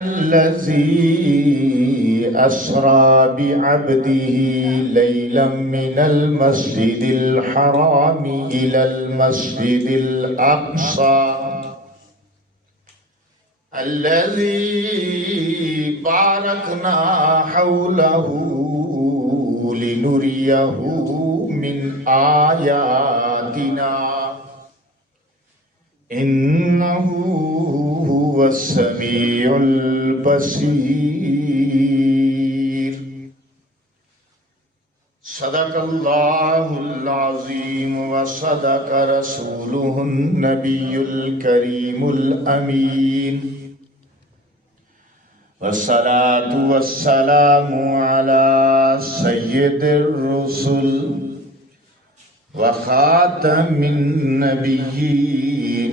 الذي أسرى بعبده ليلا من المسجد الحرام إلى المسجد الأقصى الذي باركنا حوله لنريه من آياتنا إنه هو السميع البصير صدق الله العظيم وصدق رسوله النبي الكريم الأمين والصلاة والسلام على سيد الرسل وخاتم النبيين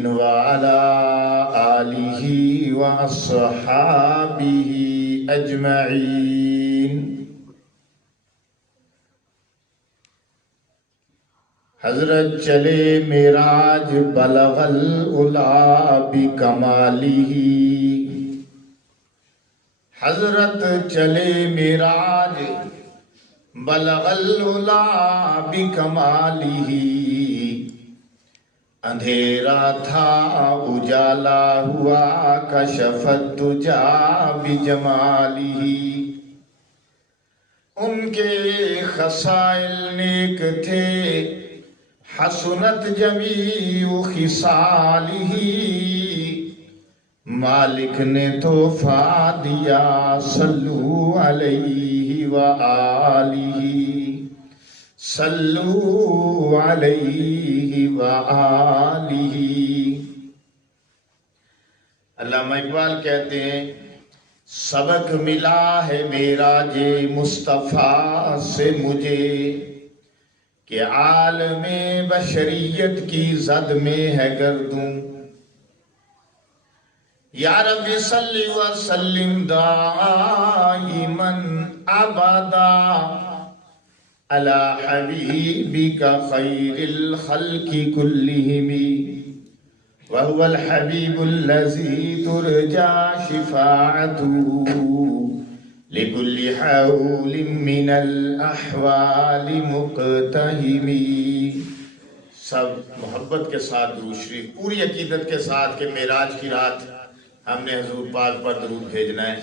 وعلى آله وأصحابه أجمعين. حضرت چلے معراج بلغ العلا بکمالہ. حضرت چلے معراج بلغ العلا بکمالہ. اندھیرا تھا اجالا ہوا کشف الدجا بجمالہ. ان کے خصائل نیک تھے حسنت جمیع خصالہ. مالک نے تحفہ دیا صلو علیہ وآلہ صلو علیہ وآلہ. علامہ اقبال کہتے ہیں سبق ملا ہے معراج مصطفیٰ سے مجھے کہ عالم بشریت کی زد میں ہے گردوں. یا رب صلی وسلم دائما ابدا علی حبیبک خیر الخلق کلہم وهو الحبیب الذی ترجى شفاعته لكل حول من الاحوال مقتحم. سب محبت کے ساتھ درود شریف پوری عقیدت کے ساتھ کہ معراج کی رات ہم نے حضور پاک پر درود بھیجنا ہے.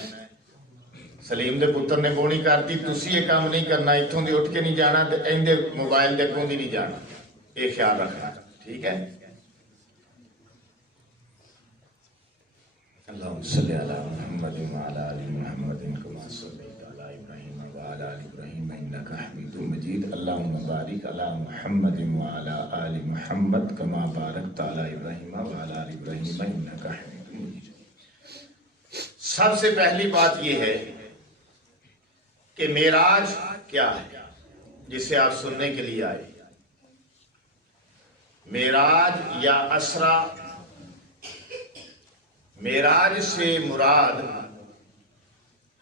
سلیم دے پتر نے بونی کرتی تسی یہ کام نہیں کرنا, اتھوں دے اٹھ کے نہیں جانا, ایندے موبائل دے کوں دی نہیں جانا. یہ خیال رکھنا, ٹھیک ہے. اللہم صلی علی محمد وعلی آل محمد کما صلیت علی ابراہیم وعلی آل ابراہیم انک حمید مجید. اللہم بارک علی محمد وعلی آل محمد کما بارکت علی ابراہیم وعلی آل ابراہیم انک حمید مجید. سب سے پہلی بات یہ ہے کہ معراج کیا ہے جسے آپ سننے کے لیے آئے. معراج یا اسرا, معراج سے مراد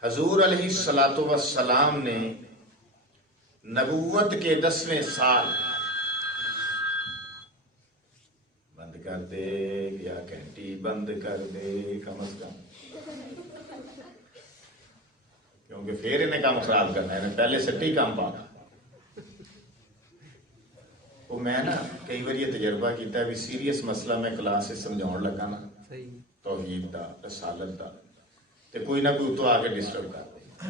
حضور علیہ السلام نے نبوت کے 10ویں سال, بند کر دے یا گھنٹی بند کر دے کم از کم, کیونکہ پھر انہیں کام خراب کرنا ہے, پہلے سٹی کام پا. وہ میں نا کئی بار یہ تجربہ کیتا ہے بھی سیریس مسئلہ میں کلاس سے سمجھاؤں لگا نا, توحید دا رسالت دا, تے کوئی نہ کوئی تو آگے ڈسٹرب کر دے.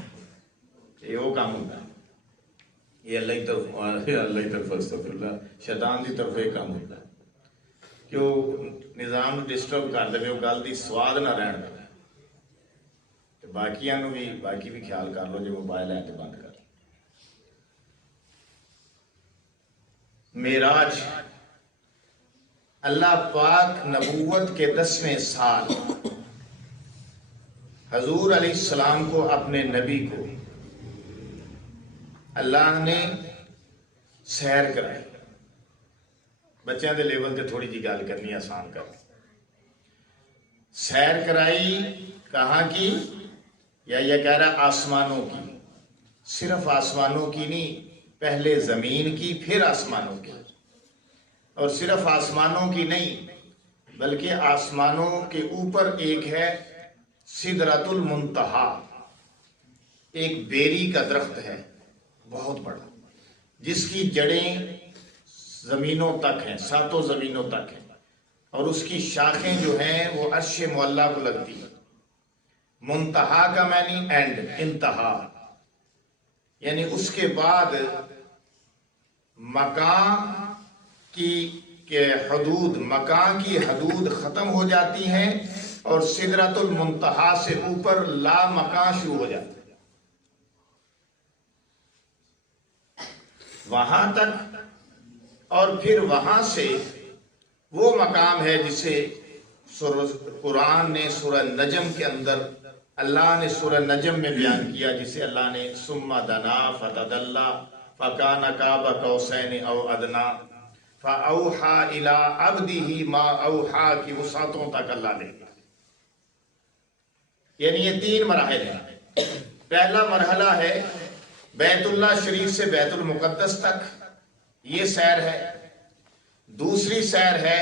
یہ وہ کام ہوتا ہے, یہ اللہ کی طرف استغفر اللہ, شیطان دی طرف یہ کام ہوتا ہے کہ وہ نظام ڈسٹرب کر دے, وہ گل دی سواد نہ رہن دے. باقی بھی خیال کر لو جو موبائل ہے تو بند کر. معراج اللہ پاک نبوت کے 10ویں سال حضور علیہ السلام کو, اپنے نبی کو اللہ نے سیر کرائی. بچیاں دے لیول تے تھوڑی جی گل کرنی آسان کر. سیر کرائی کہاں کی, یا یہ کہہ رہا آسمانوں کی. صرف آسمانوں کی نہیں, پہلے زمین کی پھر آسمانوں کی. اور صرف آسمانوں کی نہیں بلکہ آسمانوں کے اوپر ایک ہے سدرۃ المنتہا ایک بیری کا درخت ہے بہت بڑا، جس کی جڑیں زمینوں تک ہیں، 7 زمینوں تک ہیں، اور اس کی شاخیں جو ہیں وہ عرش معلیٰ کو لگتی ہیں۔ منتہا کا معنی اینڈ، انتہا، یعنی اس کے بعد مکان کی حدود، مکان کی حدود ختم ہو جاتی ہیں اور سدرۃ المنتہا سے اوپر لا مکان شروع ہو جاتا ہے۔ وہاں تک، اور پھر وہاں سے وہ مقام ہے جسے قرآن نے سورہ نجم کے اندر، اللہ نے سورہ نجم میں بیان کیا، جسے اللہ نے ثم دنا فتدلی فکان قاب قوسین او ادنی فاوحی الی عبدہ ما اوحی کی وسعتوں تک اللہ نے، یعنی یہ 3 مراحل ہیں۔ پہلا مرحلہ ہے بیت اللہ شریف سے بیت المقدس تک، یہ سیر ہے۔ دوسری سیر ہے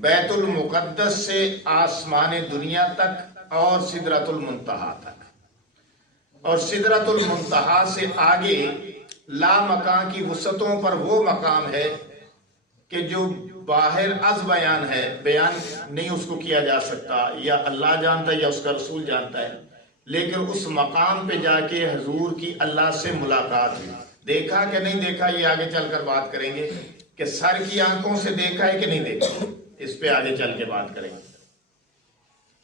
بیت المقدس سے آسمان دنیا تک اور سدرۃ المنتہا تک، اور سدرۃ المنتہا سے آگے لا مکان کی وسعتوں پر وہ مقام ہے کہ جو باہر از بیان ہے، بیان نہیں اس کو کیا جا سکتا، یا اللہ جانتا ہے یا اس کا رسول جانتا ہے، لیکن اس مقام پہ جا کے حضور کی اللہ سے ملاقات ہوئی۔ دیکھا کہ نہیں دیکھا یہ آگے چل کر بات کریں گے، کہ سر کی آنکھوں سے دیکھا ہے کہ نہیں دیکھا، اس پہ آگے چل کے بات کریں گے۔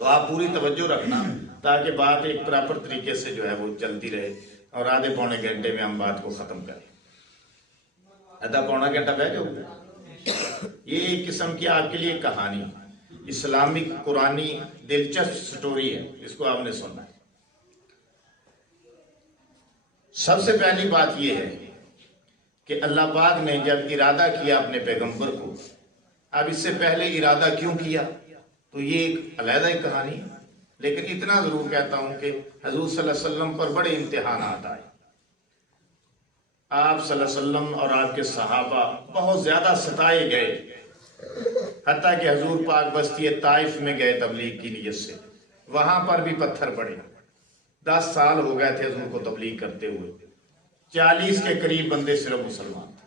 تو آپ پوری توجہ رکھنا تاکہ بات ایک پراپر طریقے سے جو ہے وہ چلتی رہے، اور آدھے پونے گھنٹے میں ہم بات کو ختم کریں۔ آدھا پونا گھنٹہ بیٹھ جاؤ۔ یہ ایک قسم کی آپ کے لیے کہانی، اسلامک قرآنی دلچسپ سٹوری ہے، اس کو آپ نے سننا ہے۔ سب سے پہلی بات یہ ہے کہ اللہ پاک نے جب ارادہ کیا اپنے پیغمبر کو، اب اس سے پہلے ارادہ کیوں کیا تو یہ ایک علیحدہ کہانی، لیکن اتنا ضرور کہتا ہوں کہ حضور صلی اللہ علیہ وسلم پر بڑے امتحانات آئے۔ آپ صلی اللہ علیہ وسلم اور آپ کے صحابہ بہت زیادہ ستائے گئے، حتیٰ کہ حضور پاک بستی طائف میں گئے تبلیغ کی نیت سے، وہاں پر بھی پتھر پڑے۔ 10 سال ہو گئے تھے حضور کو تبلیغ کرتے ہوئے، 40 کے قریب بندے صرف مسلمان تھے۔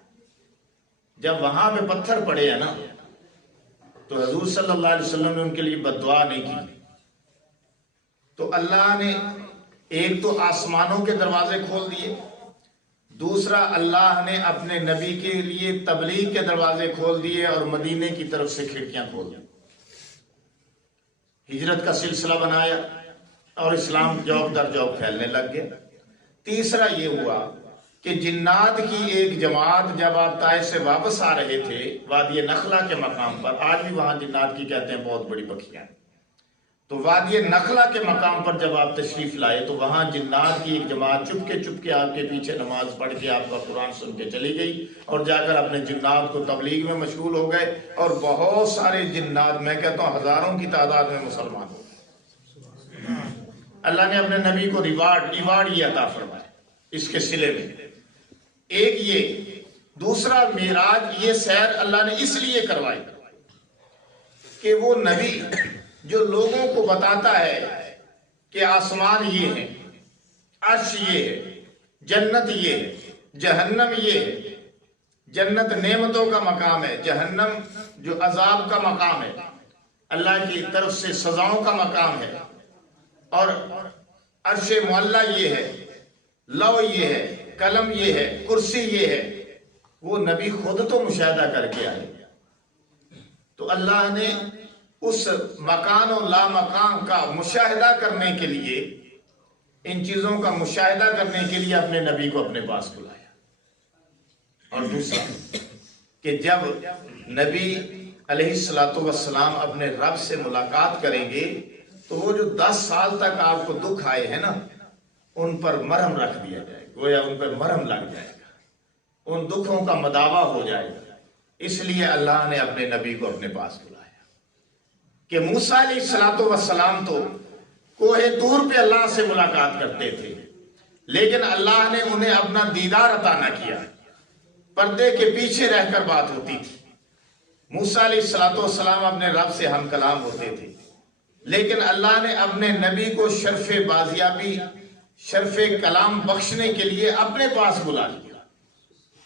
جب وہاں پہ پتھر پڑے ہیں نا، تو حضور صلی اللہ علیہ وسلم نے ان کے لیے بد دعا نہیں کی، تو اللہ نے ایک تو آسمانوں کے دروازے کھول دیے، دوسرا اللہ نے اپنے نبی کے لیے تبلیغ کے دروازے کھول دیے اور مدینے کی طرف سے کھڑکیاں کھول دی، ہجرت کا سلسلہ بنایا اور اسلام جوک در جوک پھیلنے لگ گیا۔ تیسرا یہ ہوا کہ جنات کی ایک جماعت جب آپ طائف سے واپس آ رہے تھے وادی نخلا کے مقام پر، آج بھی وہاں جنات کی کہتے ہیں بہت بڑی پکھیاں، تو وادی نخلا کے مقام پر جب آپ تشریف لائے تو وہاں جنات کی ایک جماعت چپ کے آپ کے پیچھے نماز پڑھ کے آپ کا قرآن سن کے چلی گئی، اور جا کر اپنے جنات کو تبلیغ میں مشغول ہو گئے، اور بہت سارے جنات، میں کہتا ہوں ہزاروں کی تعداد میں مسلمان ہو گئے۔ اللہ نے اپنے نبی کو ایوارڈ یہ عطا فرمایا اس کے صلے میں۔ ایک یہ، دوسرا معراج، یہ سیر اللہ نے اس لیے کروائی کہ وہ نبی جو لوگوں کو بتاتا ہے کہ آسمان یہ ہے، عرش یہ ہے، جنت یہ ہے، جہنم یہ ہے، جنت نعمتوں کا مقام ہے، جہنم جو عذاب کا مقام ہے، اللہ کی طرف سے سزاؤں کا مقام ہے، اور عرش معلیٰ یہ ہے، لو یہ ہے، قلم یہ ہے، کرسی یہ ہے، وہ نبی خود تو مشاہدہ کر کے آئے۔ تو اللہ نے اس مکان و لا مکان کا مشاہدہ کرنے کے لیے، ان چیزوں کا مشاہدہ کرنے کے لیے اپنے نبی کو اپنے پاس بلایا۔ اور دوسرا کہ جب نبی علیہ السلام اپنے رب سے ملاقات کریں گے تو وہ جو 10 سال تک آپ کو دکھ آئے ہیں نا، ان پر مرہم رکھ دیا جائے گا، گویا ان پر مرہم لگ جائے گا، ان دکھوں کا مداوع ہو جائے گا۔ اس لیے اللہ نے اپنے نبی کو اپنے پاس بلایا کہ موسیٰ علیہ السلام تو کوہ طور پہ اللہ سے ملاقات کرتے تھے، لیکن اللہ نے انہیں اپنا دیدار عطا نہ کیا، پردے کے پیچھے رہ کر بات ہوتی تھی۔ موسیٰ علیہ السلام اپنے رب سے ہم کلام ہوتے تھے، لیکن اللہ نے اپنے نبی کو شرف بازیابی، شرف کلام بخشنے کے لیے اپنے پاس بلا لیا،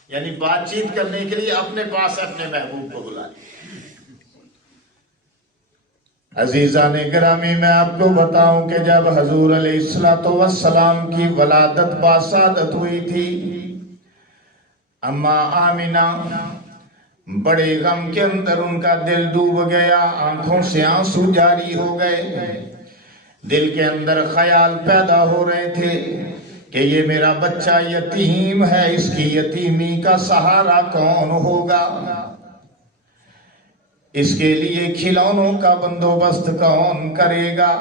یعنی بات چیت کرنے کے لیے اپنے پاس اپنے محبوب کو بلا لیا۔ عزیزان گرامی، میں آپ کو بتاؤں کہ جب حضور علیہ السلام کی ولادت باسعادت ہوئی تھی، اما آمنہ بڑے غم کے اندر ان کا دل ڈوب گیا، آنکھوں سے آنسو جاری ہو گئے، دل کے اندر خیال پیدا ہو رہے تھے کہ یہ میرا بچہ یتیم ہے، اس کی یتیمی کا سہارا کون ہوگا، اس کے لیے کھلونوں کا بندوبست کون کرے گا،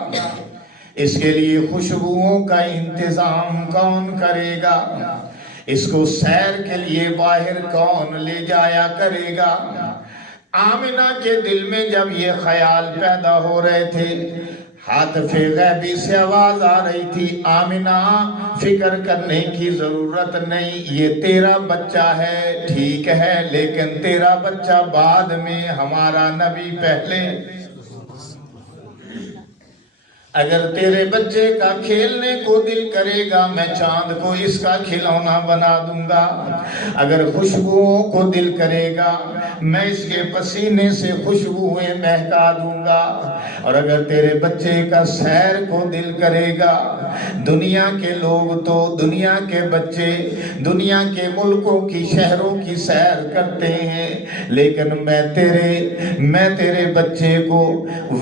اس کے لیے خوشبوؤں کا انتظام کون کرے گا، اس کو سیر کے لیے باہر کون لے جایا کرے گا۔ آمنہ کے دل میں جب یہ خیال پیدا ہو رہے تھے، حاطف غیبی سے آواز آ رہی تھی، آمنہ فکر کرنے کی ضرورت نہیں، یہ تیرا بچہ ہے، ٹھیک ہے، لیکن تیرا بچہ بعد میں، ہمارا نبی پہلے۔ اگر تیرے بچے کا کھیلنے کو دل کرے گا، میں چاند کو اس کا کھلونا بنا دوں گا، اگر خوشبوؤں کو دل کرے گا، میں اس کے پسینے سے خوشبوئیں مہکا دوں گا، اور اگر تیرے بچے کا سیر کو دل کرے گا، دنیا کے لوگ تو، دنیا کے بچے دنیا کے ملکوں کی، شہروں کی سیر کرتے ہیں، لیکن میں تیرے بچے کو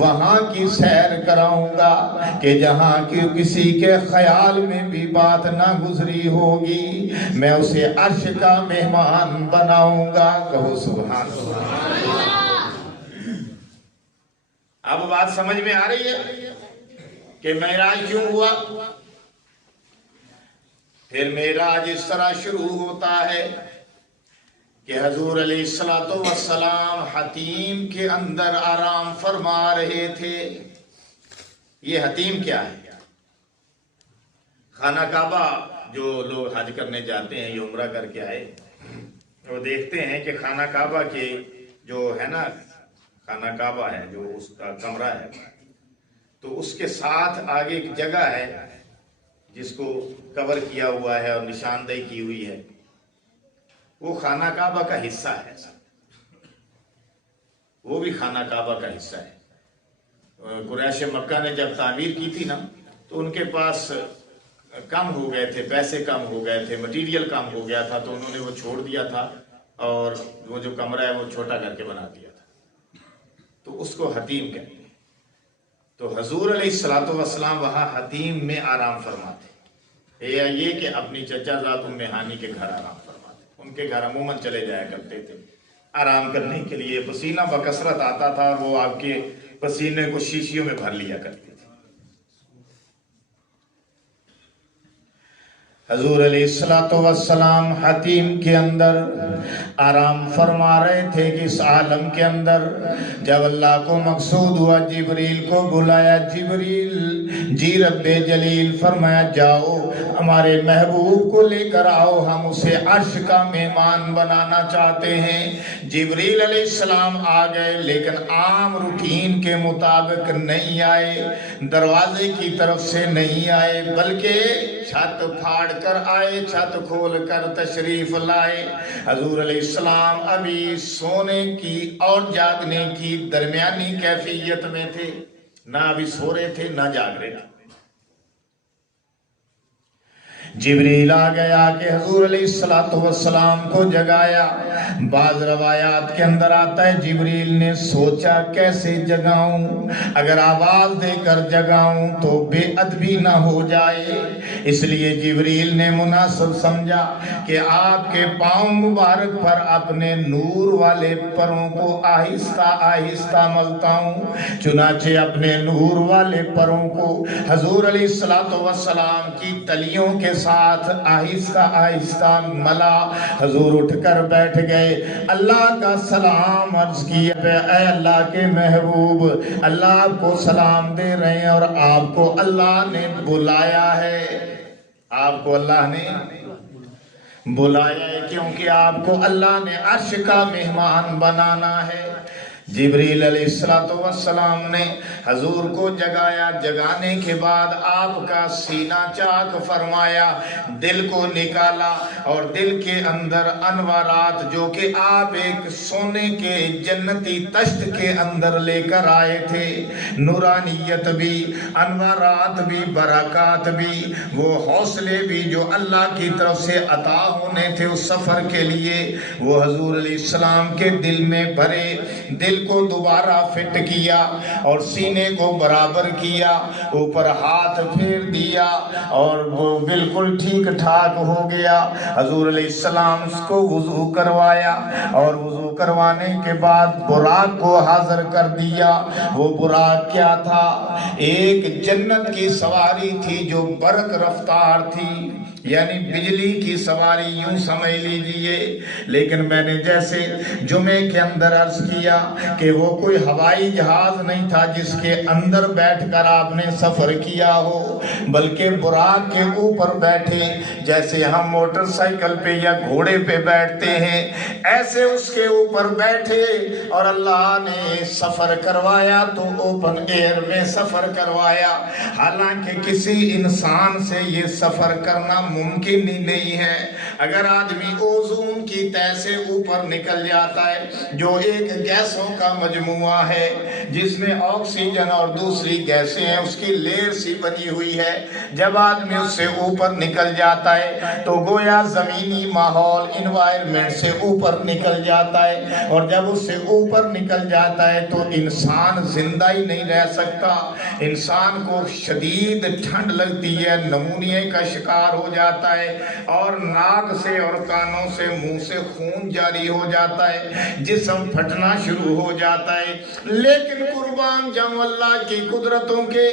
وہاں کی سیر کراؤں گا کہ جہاں کی کسی کے خیال میں بھی بات نہ گزری ہوگی، میں اسے عرش کا مہمان بناؤں گا، کہو سبحان اللہ۔ اب بات سمجھ میں آ رہی ہے کہ معراج کیوں ہوا؟ پھر معراج اس طرح شروع ہوتا ہے کہ حضور علیہ السلام حتیم کے اندر آرام فرما رہے تھے۔ یہ حتیم کیا ہے؟ خانہ کعبہ جو لوگ حج کرنے جاتے ہیں، یہ عمرہ کر کے آئے، وہ دیکھتے ہیں کہ خانہ کعبہ کے جو ہے نا، خانہ کعبہ ہے جو اس کا کمرہ ہے، تو اس کے ساتھ آگے ایک جگہ ہے جس کو کور کیا ہوا ہے اور نشاندہی کی ہوئی ہے، وہ خانہ کعبہ کا حصہ ہے، وہ بھی خانہ کعبہ کا حصہ ہے۔ قریش مکہ نے جب تعمیر کی تھی نا، تو ان کے پاس کم ہو گئے تھے، پیسے کم ہو گئے تھے، مٹیریل کم ہو گیا تھا، تو انہوں نے وہ چھوڑ دیا تھا اور وہ جو کمرہ ہے وہ چھوٹا کر کے بنا دیا تھا، تو اس کو حتیم کہتے ہیں۔ تو حضور علیہ السلام وہاں حتیم میں آرام فرماتے، یہ کہ اپنی چچا زاد ام ہانی کے گھر آرام فرماتے، ان کے گھر عموماً چلے جایا کرتے تھے آرام کرنے کے لیے، پسینہ بکثرت آتا تھا، وہ آپ کے پسینے کو شیشیوں میں بھر لیا کرتے تھے۔ حضور علیہ السلام حتیم کے اندر آرام فرما رہے تھے کہ اس عالم کے اندر جب اللہ کو مقصود ہوا، جبریل کو بلایا، جبریل جی رب جلیل فرمایا جاؤ ہمارے محبوب کو لے کر آؤ، ہم اسے عرش کا مہمان بنانا چاہتے ہیں۔ جبریل علیہ السلام آ گئے، لیکن عام روٹین کے مطابق نہیں آئے، دروازے کی طرف سے نہیں آئے، بلکہ چھت پھاڑ کر آئے، چھت کھول کر تشریف لائے۔ حضور علیہ السلام ابھی سونے کی اور جاگنے کی درمیانی کیفیت میں تھے، نہ ابھی سو رہے تھے نہ جاگ رہے تھے۔ جبریل آ گیا کہ حضور علیہ السلام کو جگایا۔ بعض روایات کے اندر آتا ہے جبریل نے سوچا کیسے جگاؤں، اگر آواز دے کر جگاؤں تو بے ادبی نہ ہو جائے، اس لیے جبریل نے مناسب سمجھا کہ آپ کے پاؤں مبارک پر اپنے نور والے پروں کو آہستہ آہستہ ملتا ہوں۔ چنانچہ اپنے نور والے پروں کو حضور علیہ السلام کی تلیوں کے ساتھ آہستہ آہستہ ملا۔ حضور اٹھ کر بیٹھ گئے، اللہ کا سلام عرض کیا، اے اللہ کے محبوب، اللہ آپ کو سلام دے رہے ہیں اور آپ کو اللہ نے بلایا ہے، آپ کو اللہ نے بلایا ہے کیونکہ آپ کو اللہ نے عرش کا مہمان بنانا ہے۔ جبریل علیہ السلام نے حضور کو جگایا، جگانے کے بعد آپ کا سینہ چاک فرمایا، دل کو نکالا اور دل کے اندر انوارات جو کہ آپ ایک سونے کے جنتی تشت کے اندر لے کر آئے تھے، نورانیت بھی، انوارات بھی، برکات بھی، وہ حوصلے بھی جو اللہ کی طرف سے عطا ہونے تھے اس سفر کے لیے، وہ حضور علیہ السلام کے دل میں بھرے، دل کو دوبارہ فٹ کیا اور سینے کو برابر کیا، اوپر ہاتھ پھیر دیا اور وہ بالکل ٹھیک ٹھاک ہو گیا۔ حضور علیہ السلام اس کو وضو کروایا اور وضو کروانے کے بعد براق کو حاضر کر دیا۔ وہ براق کیا تھا؟ ایک جنت کی سواری تھی جو برق رفتار تھی، یعنی بجلی کی سواری یوں سمجھ لیجئے۔ لیکن میں نے جیسے جمعے کے اندر عرض کیا کہ وہ کوئی ہوائی جہاز نہیں تھا جس کے اندر بیٹھ کر آپ نے سفر کیا ہو، بلکہ براق کے اوپر بیٹھے، جیسے ہم موٹر سائیکل پہ یا گھوڑے پہ بیٹھتے ہیں، ایسے اس کے اوپر بیٹھے اور اللہ نے سفر کروایا تو اوپن ایئر میں سفر کروایا۔ حالانکہ کسی انسان سے یہ سفر کرنا ممکن ہی نہیں ہے۔ اگر آدمی اوزون کی تہہ سے اوپر نکل جاتا ہے جو ایک گیسوں کا مجموعہ ہے جس میں آکسیجن اور دوسری گیسیں ہیں، اس کی لیئر سی بنی ہوئی ہے، جب آدمی اس سے اوپر نکل جاتا ہے تو گویا زمینی ماحول انوائرمنٹ سے اوپر نکل جاتا ہے، اور جب اس سے اوپر نکل جاتا ہے تو انسان زندہ ہی نہیں رہ سکتا، انسان کو شدید ٹھنڈ لگتی ہے، نمونیے کا شکار ہو جاتا ہے اور ناک سے اور کانوں سے منہ سے خون جاری ہو جاتا ہے، جسم پھٹنا شروع ہو جاتا ہے۔ لیکن قربان جاؤں اللہ کی قدرتوں کے،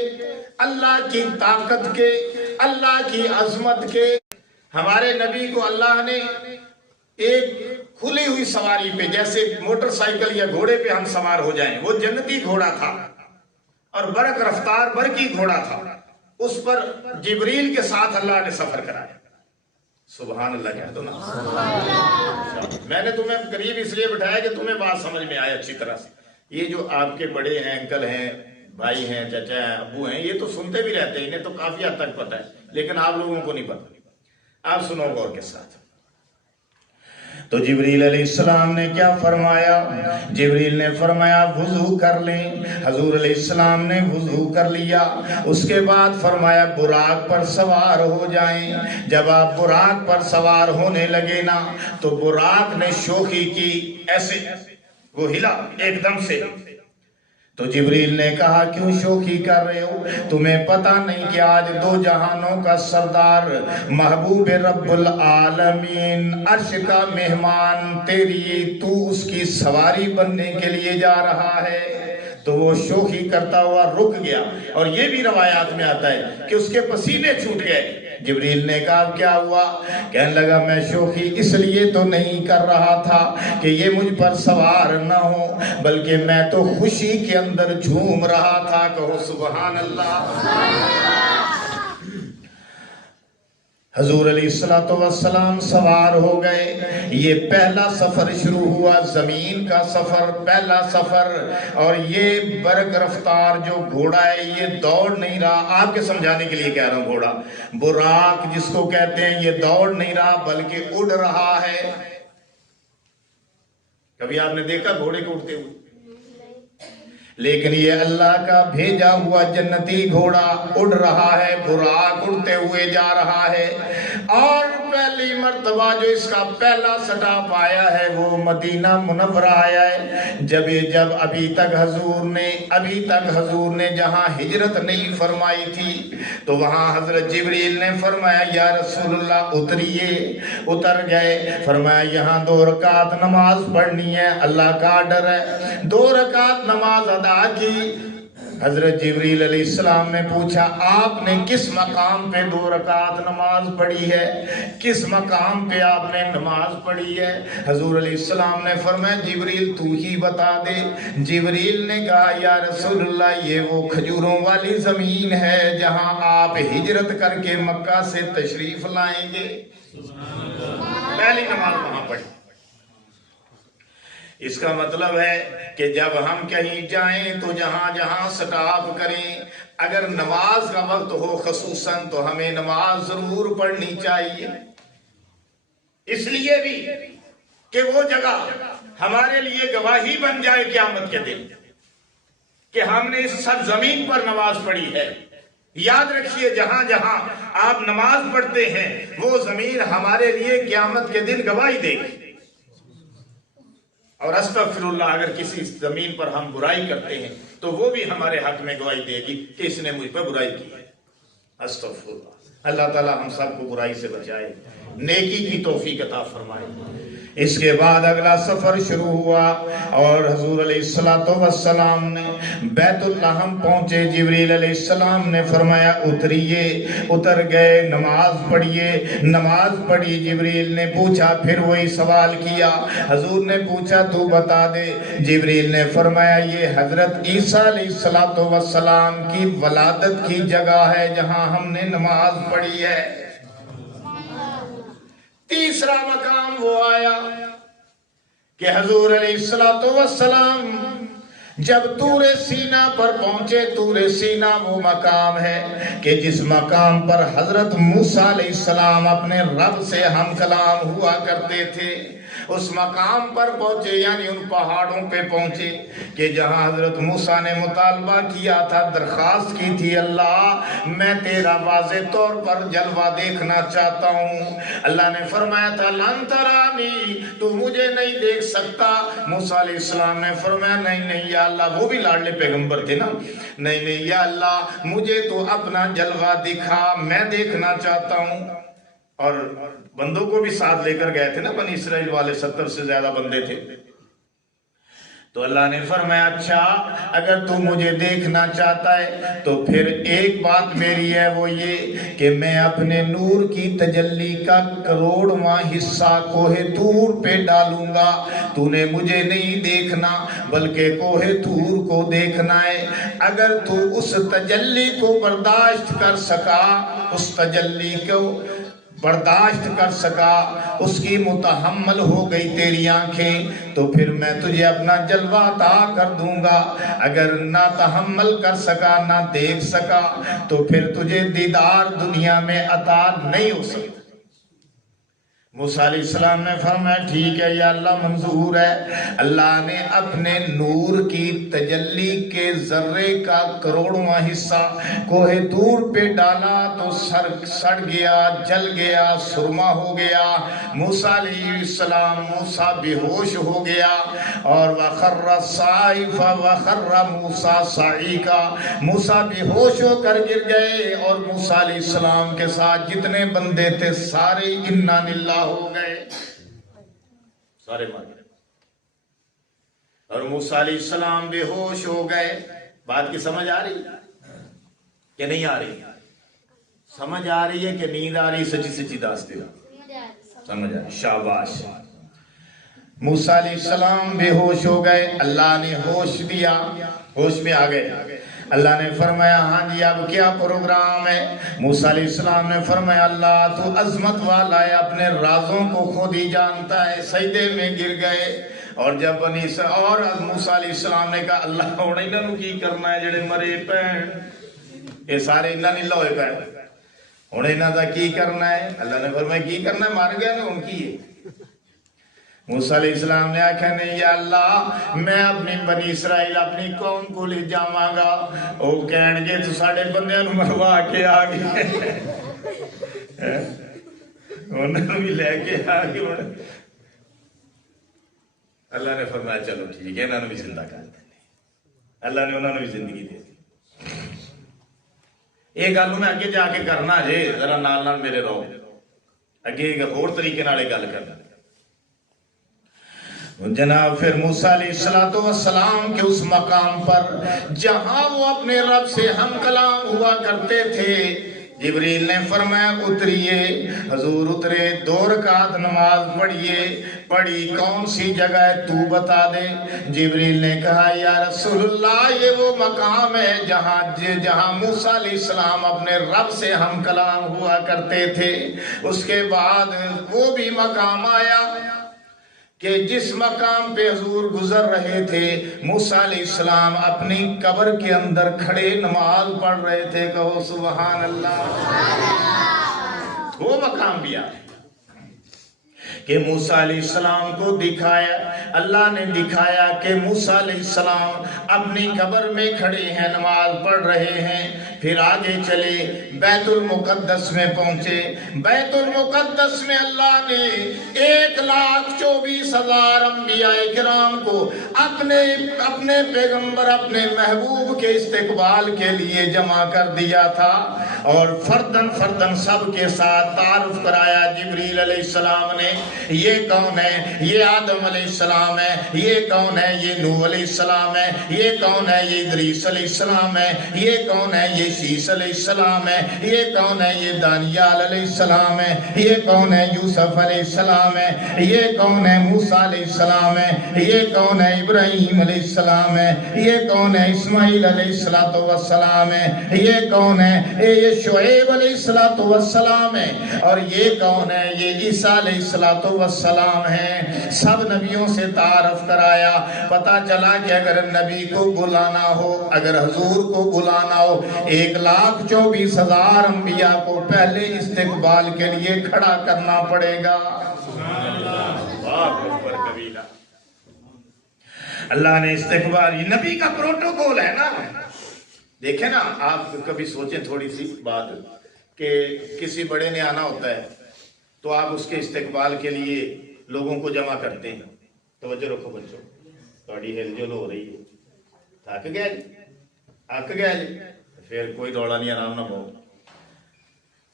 اللہ کی طاقت کے، اللہ کی عظمت کے، ہمارے نبی کو اللہ نے ایک کھلی ہوئی سواری پہ، جیسے موٹر سائیکل یا گھوڑے پہ ہم سوار ہو جائیں، وہ جنتی گھوڑا تھا اور برق رفتار برقی گھوڑا تھا، اس پر جبریل کے ساتھ اللہ نے سفر کرایا۔ سبحان اللہ کہہ دو نا۔ میں نے تمہیں قریب اس لیے بٹھایا کہ تمہیں بات سمجھ میں آئے اچھی طرح سے۔ یہ جو آپ کے بڑے ہیں، انکل ہیں، بھائی ہیں، چچا ہیں، ابو ہیں، یہ تو سنتے بھی رہتے ہیں، انہیں تو کافی حد تک پتہ ہے، لیکن آپ لوگوں کو نہیں پتہ۔ آپ سنو غور کے ساتھ۔ تو جبریل علیہ السلام نے کیا فرمایا؟ جبریل نے فرمایا وضو کر لیں۔ حضور علیہ السلام نے وضو کر لیا، اس کے بعد فرمایا براق پر سوار ہو جائیں۔ جب آپ براق پر سوار ہونے لگے نا تو براق نے شوخی کی، ایسے وہ ہلا ایک دم سے۔ تو جبریل نے کہا کیوں شوخی کر رہے ہو؟ تمہیں پتہ نہیں کہ آج دو جہانوں کا سردار، محبوب رب العالمین، عرش کا مہمان تیری، تو اس کی سواری بننے کے لیے جا رہا ہے؟ تو وہ شوخی کرتا ہوا رک گیا، اور یہ بھی روایات میں آتا ہے کہ اس کے پسینے چھوٹ گئے۔ جبریل نے کہا کیا ہوا؟ کہنے لگا میں شوخی اس لیے تو نہیں کر رہا تھا کہ یہ مجھ پر سوار نہ ہو، بلکہ میں تو خوشی کے اندر جھوم رہا تھا۔ کہو سبحان اللہ۔ حضور علیہ السلام سوار ہو گئے، یہ پہلا سفر شروع ہوا، زمین کا سفر، پہلا سفر۔ اور یہ برق رفتار جو گھوڑا ہے یہ دوڑ نہیں رہا، آپ کے سمجھانے کے لیے کہہ رہا ہوں، گھوڑا براق جس کو کہتے ہیں، یہ دوڑ نہیں رہا بلکہ اڑ رہا ہے۔ کبھی آپ نے دیکھا گھوڑے کو اڑتے ہوئے؟ لیکن یہ اللہ کا بھیجا ہوا جنتی گھوڑا اڑ رہا ہے، براق اڑتے ہوئے جا رہا ہے۔ اور پہلی مرتبہ جو اس کا پہلا سٹاپ آیا ہے وہ مدینہ منورہ آیا ہے۔ جب ابھی تک حضور نے جہاں ہجرت نہیں فرمائی تھی تو وہاں حضرت جبریل نے فرمایا یا رسول اللہ اتریے، اتر گئے۔ فرمایا یہاں 2 رکعت نماز پڑھنی ہے، اللہ کا آرڈر ہے۔ 2 رکعت نماز ادا کی۔ حضرت جبریل علیہ السلام نے پوچھا آپ نے کس مقام پہ 2 رکعت نماز پڑھی ہے؟ کس مقام پہ آپ نے نماز پڑھی ہے؟ حضور علیہ السلام نے فرمایا جبریل تو ہی بتا دے۔ جبریل نے کہا یا رسول اللہ یہ وہ کھجوروں والی زمین ہے جہاں آپ ہجرت کر کے مکہ سے تشریف لائیں گے۔ پہلی نماز وہاں پڑھی۔ اس کا مطلب ہے کہ جب ہم کہیں جائیں تو جہاں جہاں سٹاپ کریں، اگر نماز کا وقت ہو خصوصاً تو ہمیں نماز ضرور پڑھنی چاہیے، اس لیے بھی کہ وہ جگہ ہمارے لیے گواہی بن جائے قیامت کے دن کہ ہم نے اس سرزمین پر نماز پڑھی ہے۔ یاد رکھیے جہاں جہاں آپ نماز پڑھتے ہیں وہ زمین ہمارے لیے قیامت کے دن گواہی دے گی۔ اور استغفر اللہ، اگر کسی زمین پر ہم برائی کرتے ہیں تو وہ بھی ہمارے حق میں گواہی دے گی کہ اس نے مجھ پر برائی کی ہے۔ استغفر اللہ۔ اللہ تعالی ہم سب کو برائی سے بچائے، نیکی کی توفیق عطا فرمائے۔ اس کے بعد اگلا سفر شروع ہوا اور حضور علیہ السلام نے بیت الحم پہنچے۔ جبریل علیہ السلام نے فرمایا اتریے، اتر گئے، نماز پڑھیے، نماز پڑھی۔ جبریل نے پوچھا، پھر وہی سوال کیا، حضور نے پوچھا تو بتا دے۔ جبریل نے فرمایا یہ حضرت عیسیٰ علیہ السلام کی ولادت کی جگہ ہے جہاں ہم نے نماز پڑھی ہے۔ تیسرا مقام وہ آیا کہ حضور علیہ السلام جب طور سینا پر پہنچے۔ طور سینا وہ مقام ہے کہ جس مقام پر حضرت موسیٰ علیہ السلام اپنے رب سے ہم کلام ہوا کرتے تھے۔ اس مقام پر پہنچے، یعنی ان پہاڑوں پہ پہنچے کہ جہاں حضرت موسیٰ نے مطالبہ کیا تھا، درخواست کی تھی، اللہ میں تیرا واضح طور پر جلوہ دیکھنا چاہتا ہوں۔ اللہ نے فرمایا تھا لن ترانی، تو مجھے نہیں دیکھ سکتا۔ موسیٰ علیہ السلام نے فرمایا نہیں یا اللہ، وہ بھی لاڈلے پیغمبر تھے نا، نہیں یا اللہ مجھے تو اپنا جلوہ دکھا، میں دیکھنا چاہتا ہوں۔ اور بندوں کو بھی ساتھ لے کر گئے تھے نا، بنی اسرائیل والے 70 سے زیادہ بندے تھے۔ تو اللہ نے فرمایا اچھا اگر تو مجھے دیکھنا چاہتا ہے تو پھر ایک بات میری ہے، وہ یہ کہ میں اپنے نور کی تجلی کا کروڑواں حصہ کوہ طور پہ ڈالوں گا۔ تو نے مجھے نہیں دیکھنا بلکہ کوہ طور کو دیکھنا ہے۔ اگر تو اس تجلی کو برداشت کر سکا، اس تجلی کو برداشت کر سکا، اس کی متحمل ہو گئی تیری آنکھیں، تو پھر میں تجھے اپنا جلوہ عطا کر دوں گا۔ اگر نہ تحمل کر سکا، نہ دیکھ سکا، تو پھر تجھے دیدار دنیا میں عطا نہیں ہو سکتا۔ موسیٰ علیہ السلام نے فرمایا ٹھیک ہے یا اللہ منظور ہے۔ اللہ نے اپنے نور کی تجلی کے ذرے کا کروڑواں حصہ کوہ طور پہ ڈالا تو سڑ گیا، جل گیا، سرما ہو گیا۔ موسیٰ علیہ السلام، موسیٰ بے ہوش ہو گیا اور وَخَرَّ صَائِفَ وَخَرَّ مُوسَىٰ صَعِيقًا، موسیٰ بے ہوش ہو کر گر گئے اور موسیٰ علیہ السلام کے ساتھ جتنے بندے تھے سارے اِنَّا لِلَّهِ ہو گئے، سارے مر گئے۔ اور موسیٰ علیہ السلام بے ہوش ہو گئے۔ بات کی سمجھ آ رہی کہ نہیں آ رہی؟ سمجھ آ رہی ہے کہ نیند آ رہی؟ سچی سچی داستے ہو سمجھ آ رہی؟ شاباش۔ موسیٰ علیہ السلام بے ہوش ہو گئے، اللہ نے ہوش دیا، ہوش میں آ گئے۔ اللہ نے فرمایا ہاں جی اب کیا پروگرام ہے؟ موسیٰ علیہ السلام نے فرمایا اللہ تو عظمت والا ہے، اپنے رازوں کو خود ہی جانتا ہے۔ سجدے میں گر گئے اور جب اور موسیٰ علیہ السلام نے کہا اللہ ہن انہاں نوں کی کرنا ہے جڑے مرے پین، یہ سارے انہاں نہیں لوئے پین، ہن انہاں دا کی کرنا ہے؟ اللہ نے فرمایا کی کرنا ہے، مر گئے نا، ہن کی ہے؟ موسیٰ علیہ السلام نے آکھا نہیں یا اللہ میں اپنی بنی اسرائیل اپنی قوم کو لے جاواں گا، وہ کہن گے تو ساڈے بندیاں نوں مروا کے آ گئے، انہاں نوں بھی لے کے آ گئے۔ اللہ نے فرمایا چلو ٹھیک ہے انہاں نوں بھی زندہ کر دیں۔ اللہ نے انہاں نوں بھی زندگی دے دی۔ یہ گل میں اگے جا کے کرنا جے، ذرا نال نال میرے رہو، اگے ایک ہور طریقے نال گل کرنا۔ جناب پھر موسیٰ علیہ السلام کے اس مقام پر جہاں وہ اپنے رب سے ہم کلام ہوا کرتے تھے، جبریل نے فرمایا اتریے۔ حضور اترے، 2 رکعت نماز پڑھی، کون سی جگہ ہے تو بتا دے۔ جبریل نے کہا یا رسول اللہ یہ وہ مقام ہے جہاں موسیٰ علیہ السلام اپنے رب سے ہم کلام ہوا کرتے تھے۔ اس کے بعد وہ بھی مقام آیا کہ جس مقام پہ حضور گزر رہے تھے موسیٰ علیہ السلام اپنی قبر کے اندر کھڑے نماز پڑھ رہے تھے. کہو سبحان اللہ. وہ مقام بھی آئے کہ موسیٰ علیہ السلام کو دکھایا, اللہ نے دکھایا کہ موسیٰ علیہ السلام اپنی قبر میں کھڑے ہیں, نماز پڑھ رہے ہیں. پھر آگے چلے, بیت المقدس میں پہنچے. بیت المقدس میں اللہ نے 1,24,000 انبیاء کرام کو اپنے پیغمبر, اپنے محبوب کے استقبال کے لیے جمع کر دیا تھا, اور فردن فردن سب کے ساتھ تعارف کرایا. جبریل علیہ السلام نے, یہ کون ہے؟ یہ آدم علیہ السلام ہے. یہ کون ہے؟ یہ نوح علیہ السلام ہے. یہ کون ہے؟ یہ ادریس علیہ السلام ہے. یہ کون ہے؟ یہ شیس علیہ السلام ہے. یہ کون ہے؟ یہ دانیال علیہ السلام ہے. یہ کون ہے؟ یوسف علیہ السلام ہے. یہ کون ہے؟ موسیٰ علیہ السلام ہے. یہ کون ہے؟ ابراہیم علیہ السلام ہے. یہ کون ہے؟ اسماعیل علیہ السلام ہے. یہ کون ہے؟ یہ شعیب علیہ السلام ہے. اور یہ کون ہے؟ یہ عیسیٰ علیہ السلام ہے. سب نبیوں سے تعارف کرایا. پتا چلا کہ اگر نبی کو بلانا ہو, اگر حضور کو بلانا ہو, 1,24,000 انبیاء کو پہلے استقبال کے لیے کھڑا کرنا پڑے گا. اللہ نے استقبال, یہ نبی کا پروٹوکول ہے نا. دیکھیں نا, آپ کبھی سوچیں تھوڑی سی بات, کہ کسی بڑے نے آنا ہوتا ہے تو آپ اس کے استقبال کے لیے لوگوں کو جمع کرتے ہیں. توجہ رکھو بچوں, تھوڑی ہل جل ہو رہی ہے. تھک گیا جی, اک گیا جی, پھر کوئی رولا نہیں, آرام نہ بہو.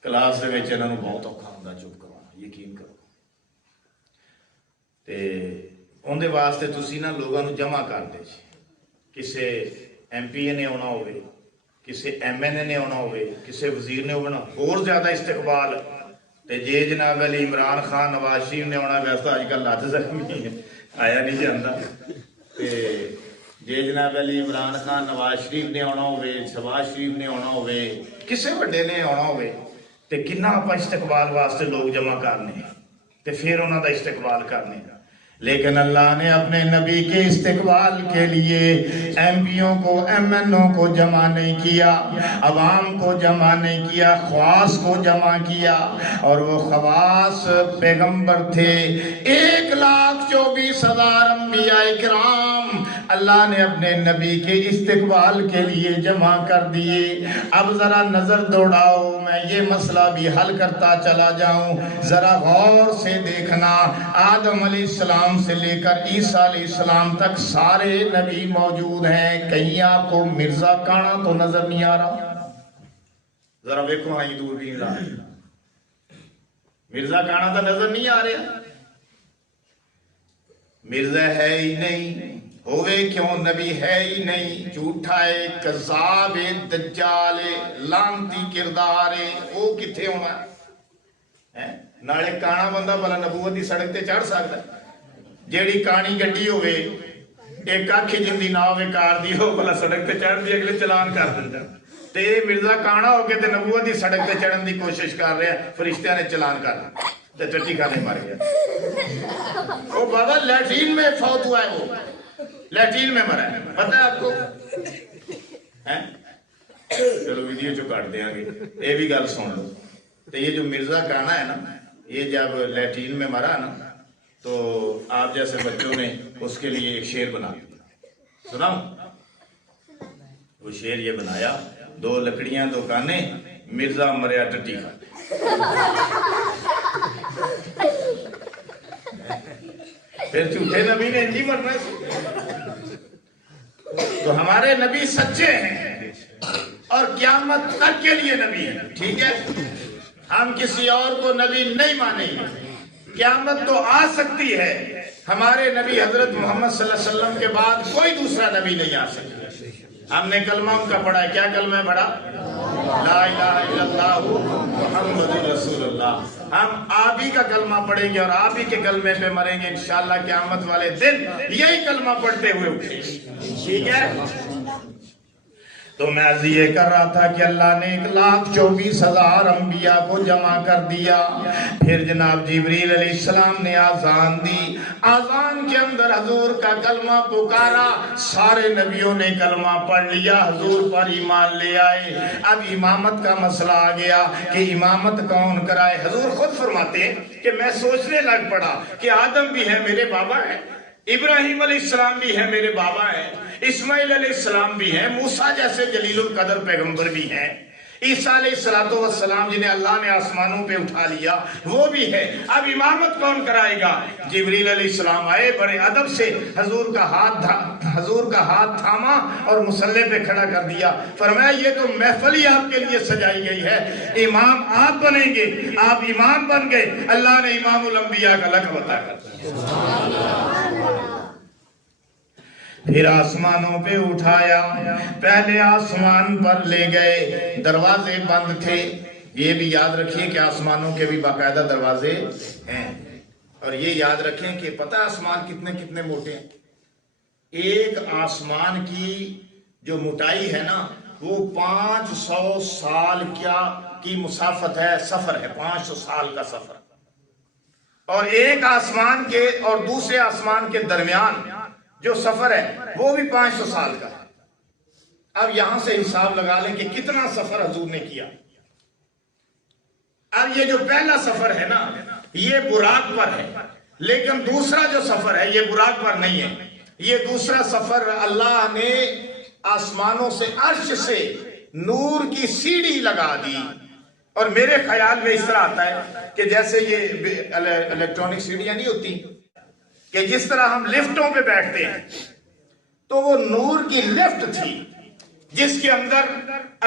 کلاس دے وچ انہاں نوں بہت اوکھا ہوندا چپ کروانا, یقین کرو. تے اون دے واسطے تسی نا لوگاں نوں جمع کر دے جی. کسے ایم پی اے نے آنا ہوئے, کسے ایم این اے نے آنا ہوئے, کسے وزیر نے ہونا, اور زیادہ استقبال. تے جے جناب علی عمران خان نواز شریف نے آنا, ویسے اج کل لت زخمی ہے, آیا نہیں جاندا. تے جے جناب علی عمران خان نواز شریف نے آنا ہوئے, شہباز شریف نے آنا ہوئے, کسے بڑے نے آنا ہوئے, تے کنا آپ استقبال واسطے لوگ جمع کرنے تے پھر انہاں دا استقبال کرنے. لیکن اللہ نے اپنے نبی کے استقبال کے لیے ایم پیوں کو, ایم این او کو جمع نہیں کیا, عوام کو جمع نہیں کیا, خواص کو جمع کیا. اور وہ خواص پیغمبر تھے 1,24,000 انبیاء کرام اللہ نے اپنے نبی کے استقبال کے لیے جمع کر دیے. اب ذرا نظر دوڑاؤ, میں یہ مسئلہ بھی حل کرتا چلا جاؤں. ذرا غور سے دیکھنا, آدم علیہ السلام سے لے کر عیسیٰ علیہ السلام تک سارے نبی موجود ہیں. کہیں آپ کو مرزا کانا تو نظر نہیں آ رہا؟ ذرا دیکھو آئی دور بھی مرزا کانا تو نظر نہیں آ رہا. مرزا ہے ہی نہیں, ہوئے کیوں نبی ہے ہی نہیں, جھوٹا ہے, کذاب ہے, دجال ہے, لعنتی کردار ہے. وہ کتھے ہونا ہے؟ نالے کانا بندہ بلا نبوت دی سڑک تے چڑھ سکتا ہے. جیڑی کانی گڈی ہوئے, ایک اکھ جندی نہ ہوئے کار دی ہو, بلا سڑک تے چڑھ دی, اگلے چلان کر دیندا. تے مرزا کانا ہو کے تے نبوت دی سڑک تے چڑھن دی کوشش کر رہے ہیں, فرشتیاں نے چلان کر دیا تے ٹٹی کھانے مر گیا. وہ بابا لیٹرین میں فوت ہوا ہے, وہ لیٹرین میں مرا ہے, پتہ ہے آپ کو؟ چلو ویڈیو جو کاٹ دیں گے, یہ بھی گل سن لو. تو یہ جو مرزا کانا ہے نا, یہ جب لیٹرین میں مرا نا, تو آپ جیسے بچوں نے اس کے لیے ایک شعر بنا دیا. سناؤں؟ وہ شعر یہ بنایا, 2 لکڑیاں 2 کانے, مرزا مریا ٹٹی کھا. پھر جھوٹے نبی نے انجی مرنا ہے. تو ہمارے نبی سچے ہیں اور قیامت تک کے لیے نبی ہیں, ٹھیک ہے؟ ہم کسی اور کو نبی نہیں مانیں گے. قیامت تو آ سکتی ہے, ہمارے نبی حضرت محمد صلی اللہ علیہ وسلم کے بعد کوئی دوسرا نبی نہیں آ سکتا. ہم نے کلمہ ان کا پڑھا ہے, کیا کلمہ ہے پڑھا؟ لا الہ الا اللہ محمد رسول اللہ. ہم آپ ہی کا کلمہ پڑھیں گے اور آپ ہی کے کلمے پہ مریں گے انشاءاللہ. قیامت والے دن یہی کلمہ پڑھتے ہوئے اٹھیں گے, ٹھیک ہے؟ تو میں عرض یہ کر رہا تھا کہ اللہ نے 1,24,000 انبیاء کو جمع کر دیا. پھر جناب جبریل علیہ السلام نے آذان دی. آذان کے اندر حضور کا کلمہ پکارا. سارے نبیوں نے کلمہ پڑھ لیا, حضور پر ایمان لے آئے. اب امامت کا مسئلہ آ گیا کہ امامت کون کرائے. حضور خود فرماتے ہیں کہ میں سوچنے لگ پڑا کہ آدم بھی ہے میرے بابا ہے, ابراہیم علیہ السلام بھی ہے میرے بابا ہے, اسماعیل علیہ السلام بھی ہیں, موسیٰ جیسے جلیل القدر پیغمبر بھی ہیں, عیسیٰ علیہ السلام جنہیں اللہ نے آسمانوں پہ اٹھا لیا وہ بھی ہے. اب امامت کون کرائے گا؟ جبریل علیہ السلام آئے, بڑے ادب سے حضور کا ہاتھ تھاما اور مصلی پہ کھڑا کر دیا. فرمایا یہ تو محفل ہی آپ کے لیے سجائی گئی ہے, امام آپ بنیں گے. آپ امام بن گئے. اللہ نے امام الانبیاء کا لقب عطا کر دیا. پھر آسمانوں پہ اٹھایا. پہلے آسمان پر لے گئے, دروازے بند تھے. یہ بھی یاد رکھیے کہ آسمانوں کے بھی باقاعدہ دروازے ہیں. اور یہ یاد رکھیں کہ پتہ آسمان کتنے موٹے ہیں. ایک آسمان کی جو موٹائی ہے نا وہ 500 سال کی مسافت ہے, سفر ہے, 500 سال کا سفر. اور ایک آسمان کے اور دوسرے آسمان کے درمیان جو سفر ہے وہ بھی 500 سال کا ہے. اب یہاں سے حساب لگا لیں کہ کتنا سفر حضور نے کیا. اب یہ جو پہلا سفر ہے نا یہ براق پر ہے, لیکن دوسرا جو سفر ہے یہ براق پر نہیں ہے. یہ دوسرا سفر اللہ نے آسمانوں سے, عرش سے نور کی سیڑھی لگا دی. اور میرے خیال میں اس طرح آتا ہے کہ جیسے یہ الیکٹرانک سیڑھیاں نہیں ہوتی کہ جس طرح ہم لفٹوں پہ بیٹھتے ہیں, تو وہ نور کی لفٹ تھی جس کے اندر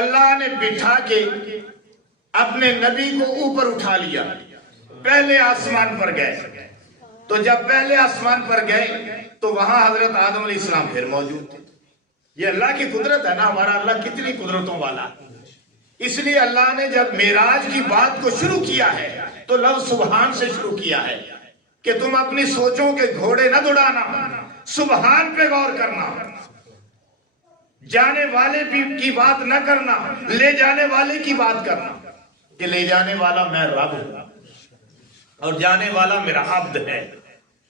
اللہ نے بٹھا کے اپنے نبی کو اوپر اٹھا لیا. پہلے آسمان پر گئے. تو جب پہلے آسمان پر گئے تو وہاں حضرت آدم علیہ السلام پھر موجود تھے. یہ اللہ کی قدرت ہے نا, ہمارا اللہ کتنی قدرتوں والا. اس لیے اللہ نے جب معراج کی بات کو شروع کیا ہے تو لفظ سبحان سے شروع کیا ہے کہ تم اپنی سوچوں کے گھوڑے نہ دوڑانا, سبحان پہ غور کرنا, جانے والے کی بات نہ کرنا, لے جانے والے کی بات کرنا کہ لے جانے والا میں رب ہوں اور جانے والا میرا عبد ہے.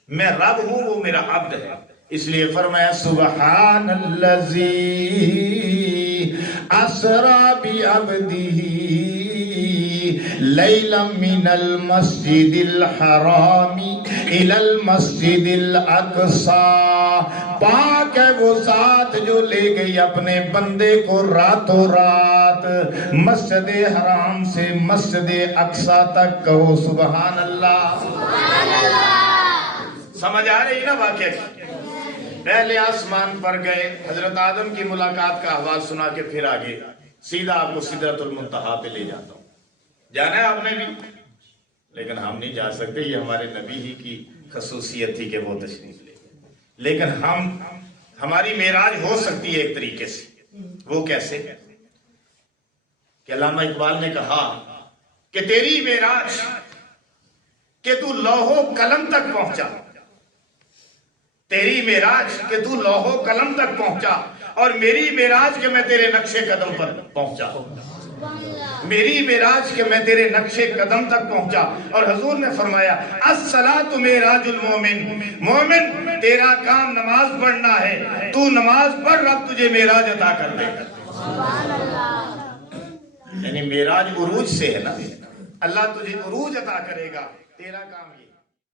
میں رب ہوں, وہ میرا عبد ہے. اس لیے فرمایا سبحان الذی اسرا بعبدہ لیلا من المسجد الحرام الى المسجد الاقصی. پاک ہے وہ ذات جو لے گئی اپنے بندے کو راتوں رات مسجد حرام سے مسجد اقصی تک. کہو سبحان اللہ. سمجھ آ رہی نا واقعہ کی. پہلے آسمان پر گئے, حضرت آدم کی ملاقات کا احوال سنا کے پھر آگے سیدھا آپ کو سدرۃ المنتہا پہ لے جاتا ہوں. جانا ہے آپ نے بھی, لیکن ہم نہیں جا سکتے. یہ ہمارے نبی ہی کی خصوصیت تھی کہ وہ تشریف لے. لیکن ہماری معراج ہو سکتی ہے ایک طریقے سے. وہ کیسے کہ علامہ اقبال نے کہا کہ تیری معراج کہ تو لوح و قلم تک پہنچا, تیری معراج کہ تو لوح و قلم تک پہنچا, اور میری معراج کہ میں تیرے نقش قدم پر پہنچا. میری معراج کہ میں تیرے نقش قدم تک پہنچا. اور حضور نے فرمایا الصلاۃ معراج المومن, مومن تیرا کام نماز پڑھنا ہے, تو نماز پڑھ رب تجھے معراج عطا کر دے. یعنی معراج عروج سے ہے نا, اللہ تجھے عروج عطا کرے گا. تیرا کام یہ